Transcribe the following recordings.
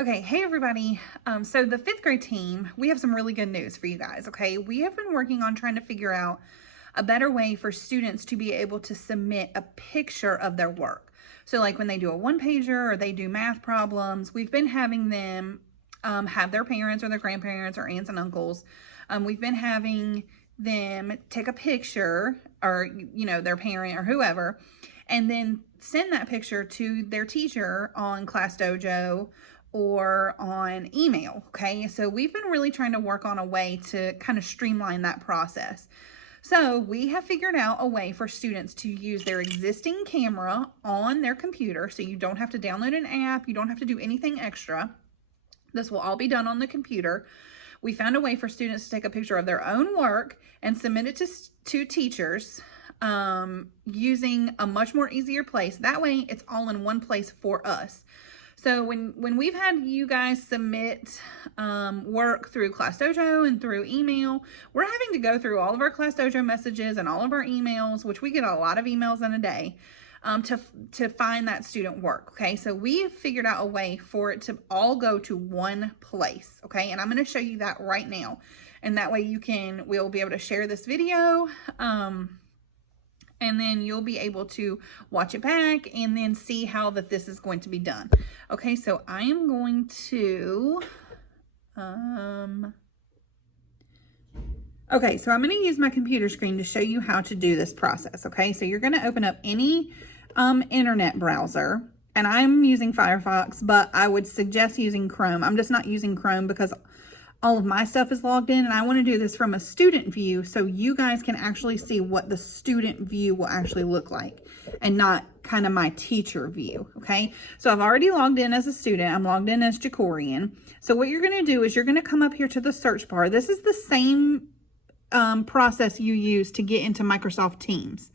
Okay, hey everybody. So the fifth grade team, we have some really good news for you guys, okay? We have been working on trying to figure out a better way for students to be able to submit a picture of their work. So like when they do a one-pager or they do math problems, we've been having them have their parents or their grandparents or aunts and uncles. We've been having them take a picture or, their parent or whoever, and then send that picture to their teacher on Class Dojo or on email. Okay, so we've been really trying to work on a way to kind of streamline that process. So we have figured out a way for students to use their existing camera on their computer, so you don't have to download an app, you don't have to do anything extra. This will all be done on the computer. We found a way for students to take a picture of their own work and submit it to teachers using a much more easier place. That way it's all in one place for us. So when we've had you guys submit work through Class Dojo and through email, we're having to go through all of our Class Dojo messages and all of our emails, which we get a lot of emails in a day, to find that student work. Okay, so we've figured out a way for it to all go to one place. Okay, and I'm going to show you that right now, and that way we'll be able to share this video. And then you'll be able to watch it back and then see how this is going to be done. Okay, so I am going to, okay, so I'm going to use my computer screen to show you how to do this process. Okay, so you're going to open up any internet browser, and I'm using Firefox, but I would suggest using Chrome. I'm just not using Chrome because all of my stuff is logged in, and I want to do this from a student view so you guys can actually see what the student view will actually look like and not kind of my teacher view. Okay, so I've already logged in as a student. I'm logged in as Jacorian. So what you're going to do is you're going to come up here to the search bar. This is the same process you use to get into Microsoft Teams.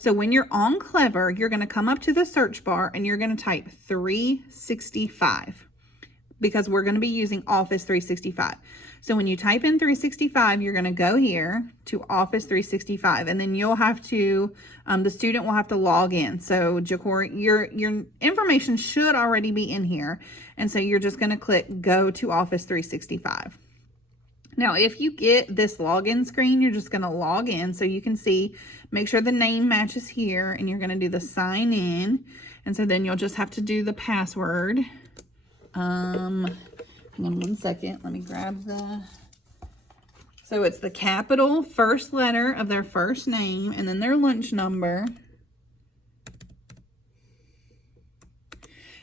So when you're on Clever, you're going to come up to the search bar and you're going to type 365. Because we're going to be using Office 365. So when you type in 365, you're going to go here to Office 365, and then you'll have to, the student will have to log in. So your information should already be in here. And so you're just going to click Go to Office 365. Now, if you get this login screen, you're just going to log in so you can see, make sure the name matches here, and you're going to do the sign in. And so then you'll just have to do the password. Hang on 1 second. Let me grab so it's the capital first letter of their first name and then their lunch number.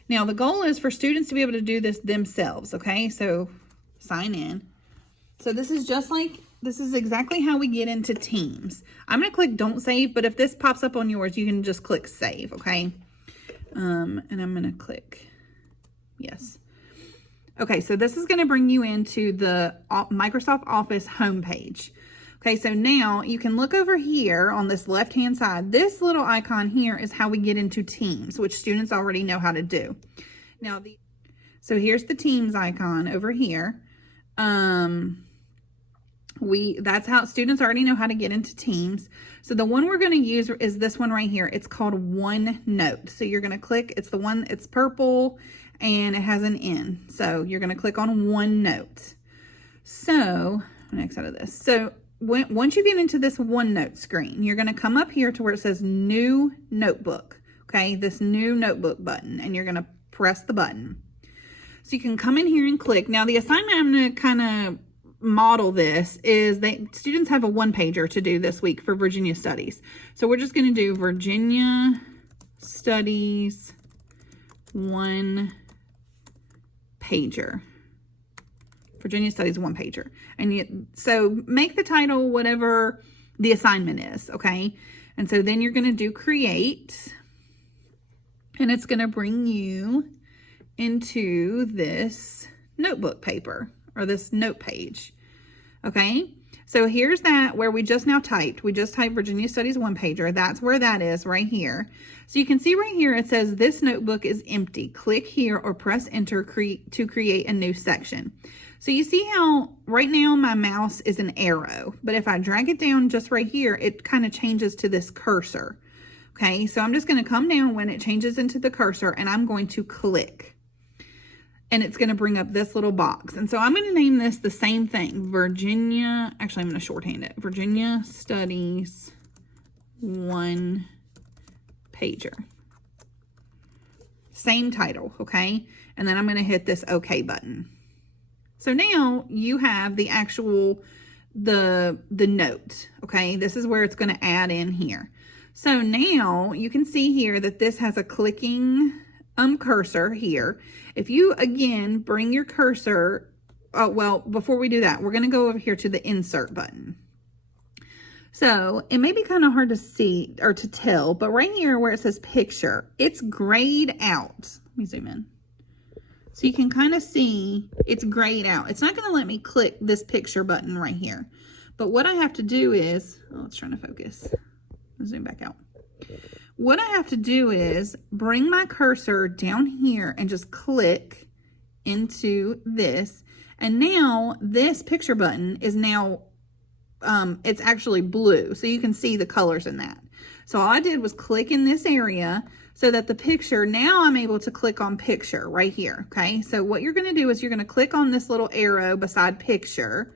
Now, the goal is for students to be able to do this themselves. Okay, so sign in. So this is exactly how we get into Teams. I'm going to click Don't Save, but if this pops up on yours, you can just click Save. Okay. And I'm going to click Yes. Okay, so this is going to bring you into the Microsoft Office homepage. Okay, so now you can look over here on this left-hand side. This little icon here is how we get into Teams, which students already know how to do. Now, so here's the Teams icon over here. That's how students already know how to get into Teams. So the one we're going to use is this one right here. It's called OneNote. So you're going to click, it's the one, it's purple and it has an N. So you're going to click on OneNote. So next out of this. So once you get into this OneNote screen, you're going to come up here to where it says New Notebook. Okay, this New Notebook button, and you're going to press the button. So you can come in here and click. Now the assignment I'm going to kind of model this is students have a one-pager to do this week for Virginia Studies. So we're just going to do Virginia Studies one-pager. Virginia Studies one-pager. And so make the title whatever the assignment is, okay? And so then you're going to do Create, and it's going to bring you into this notebook paper or this note page. Okay, so here's that where we just now typed. We just typed Virginia Studies one-pager. That's where that is right here. So you can see right here it says this notebook is empty. Click here or press enter to create a new section. So you see how right now my mouse is an arrow, but if I drag it down just right here, it kind of changes to this cursor. Okay, so I'm just going to come down when it changes into the cursor, and I'm going to click. and it's going to bring up this little box. And so I'm going to name this the same thing, Virginia. Actually, I'm going to shorthand it. Virginia Studies One Pager. Same title, okay? And then I'm going to hit this OK button. So now you have the actual, the note, okay? This is where it's going to add in here. So now you can see here that this has a clicking cursor here. If you, again, bring your cursor, well, before we do that, we're going to go over here to the insert button. So it may be kind of hard to see or to tell, but right here where it says picture, it's grayed out. Let me zoom in. So you can kind of see it's grayed out. It's not going to let me click this picture button right here. But what I have to do is, oh, it's trying to focus. I'll zoom back out. What I have to do is bring my cursor down here and just click into this. And now this picture button is now, it's actually blue. So you can see the colors in that. So all I did was click in this area so that the picture, now I'm able to click on picture right here. Okay. So what you're going to do is you're going to click on this little arrow beside picture,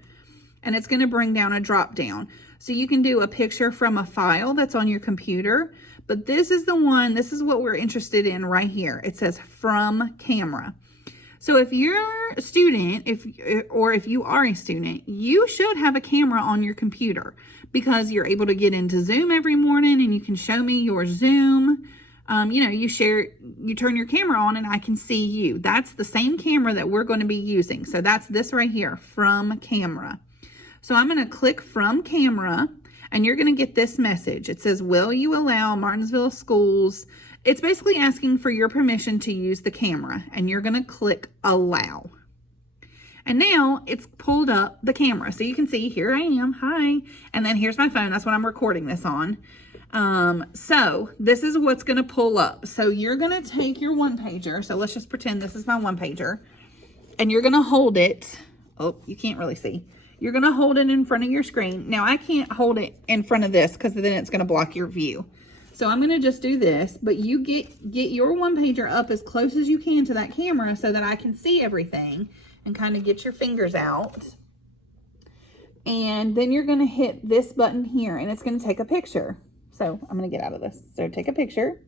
and it's going to bring down a drop down. So you can do a picture from a file that's on your computer, but this is the one, this is what we're interested in right here. It says from camera. So if you're a student, if you are a student, you should have a camera on your computer because you're able to get into Zoom every morning and you can show me your Zoom. You know, you turn your camera on and I can see you. That's the same camera that we're going to be using. So that's this right here, from camera. So I'm going to click from camera, and you're going to get this message. It says, will you allow Martinsville Schools? It's basically asking for your permission to use the camera, and you're going to click allow. And now it's pulled up the camera. So you can see, here I am, hi. And then here's my phone. That's what I'm recording this on. So this is what's going to pull up. So you're going to take your one pager. So let's just pretend this is my one pager, and you're going to hold it. Oh, you can't really see. You're going to hold it in front of your screen. Now, I can't hold it in front of this because then it's going to block your view. So I'm going to just do this, but you get your one pager up as close as you can to that camera so that I can see everything, and kind of get your fingers out. And then you're going to hit this button here, and it's going to take a picture. So I'm going to get out of this. So take a picture,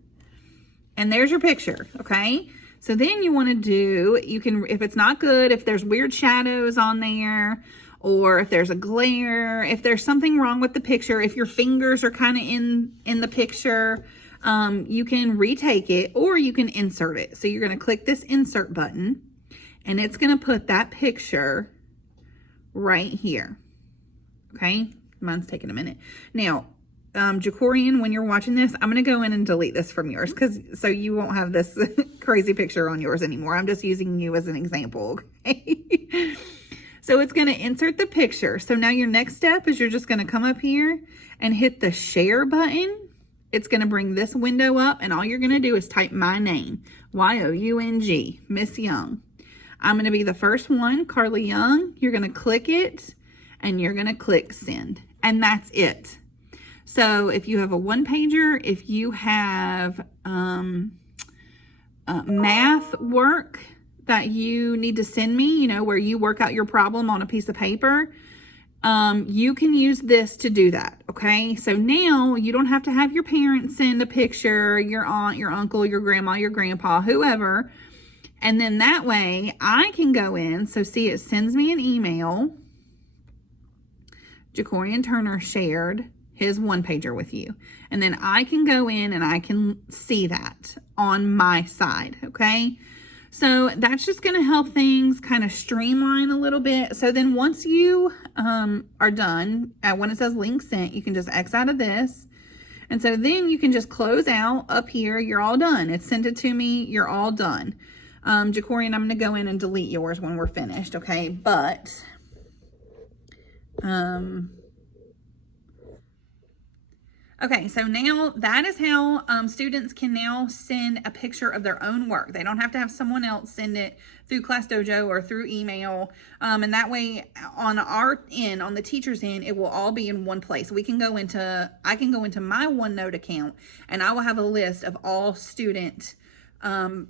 and there's your picture. Okay. So then you want to do, you can, if it's not good, if there's weird shadows on there, or if there's a glare, if there's something wrong with the picture, if your fingers are kind of in the picture, you can retake it, or you can insert it. So you're going to click this insert button, and it's going to put that picture right here. Okay. Mine's taking a minute. Now, Jacorian, when you're watching this, I'm going to go in and delete this from yours, so you won't have this crazy picture on yours anymore. I'm just using you as an example. Okay. So it's going to insert the picture. So now your next step is you're just going to come up here and hit the share button. It's going to bring this window up, and all you're going to do is type my name, Y-O-U-N-G, Miss Young. I'm going to be the first one, Carly Young. You're going to click it, and you're going to click send, and that's it. So if you have a one pager, if you have math work that you need to send me, you know, where you work out your problem on a piece of paper, you can use this to do that. Okay. So now you don't have to have your parents send a picture, your aunt, your uncle, your grandma, your grandpa, whoever. And then that way I can go in. So see, it sends me an email. Jacorian Turner shared his one pager with you. And then I can go in and I can see that on my side. Okay. So that's just going to help things kind of streamline a little bit. So then once you are done, when it says link sent, you can just X out of this. And so then you can just close out up here. You're all done. It sent it to me. You're all done. Jacorian, I'm going to go in and delete yours when we're finished. Okay. But, okay, so now that is how students can now send a picture of their own work. They don't have to have someone else send it through Class Dojo or through email. And that way on our end, on the teacher's end, it will all be in one place. I can go into my OneNote account, and I will have a list of all student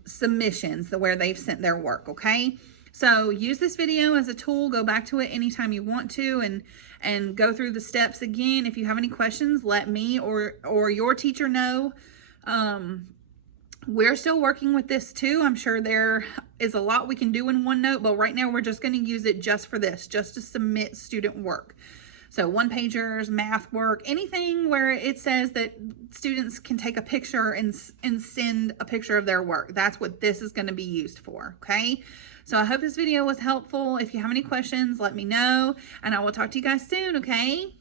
submissions where they've sent their work, okay? So use this video as a tool. Go back to it anytime you want to and go through the steps again. If you have any questions, let me or your teacher know. We're still working with this too. I'm sure there is a lot we can do in OneNote, but right now we're just going to use it just for this, just to submit student work. So one-pagers, math work, anything where it says that students can take a picture and send a picture of their work. That's what this is going to be used for, okay? So I hope this video was helpful. If you have any questions, let me know, and I will talk to you guys soon, okay?